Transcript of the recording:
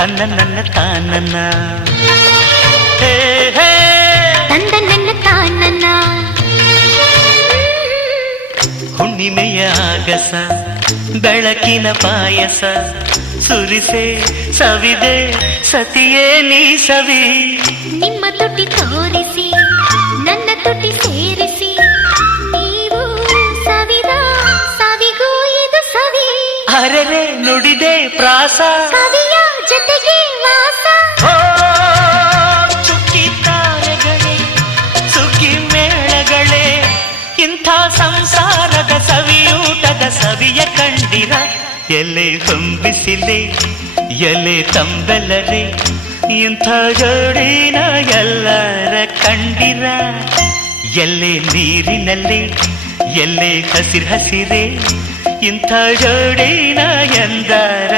ತನ್ನ ನನ್ನ ತಾನನ್ನ ತಂದ ನನ್ನ ತಾನನ್ನ ಹುಣ್ಣಿಮೆಯ ಆಗಸ ಬೆಳಕಿನ ಪಾಯಸ ಸುರಿಸೆ ಸವಿದೆ ಸತಿಯೇ ನೀ ಸವಿ ನಿಮ್ಮ ತುಟಿ ತೋರಿಸಿ ನನ್ನ ತುಟಿ ಸೇರಿಸಿ ನೀವು ಸವಿದ ಸವಿಗೂ ಇದು ಸವಿ ಅರೆರೆ ನುಡಿದೆ ಪ್ರಾಸ ಕವಿಯ ಜೊತೆಗೆ ವಾಸ ಓ ಚುಕ್ಕಿ ತಾರೆಗಳೇ ಸುಗ್ಗಿ ಮೇಳಗಳೇ ಇಂಥ ಸಂಸಾರದ ಸವಿಯೂಟದ ಸವಿಯ ಕಂಡಿರ ಎಲೆ ಹೊಂಬಿಸಿಲೆ ಎಲೆ ತಂಬೆಲರೆ ಇಂಥ ಜೋಡಿನ ಎಲ್ಲರ ಕಂಡಿರ ಎಲ್ಲೆ ನೀರಿನಲ್ಲಿ ಎಲ್ಲೆ ಹಸಿರೇ ಇಂಥ ಜೋಡಿನ ಎಂದರ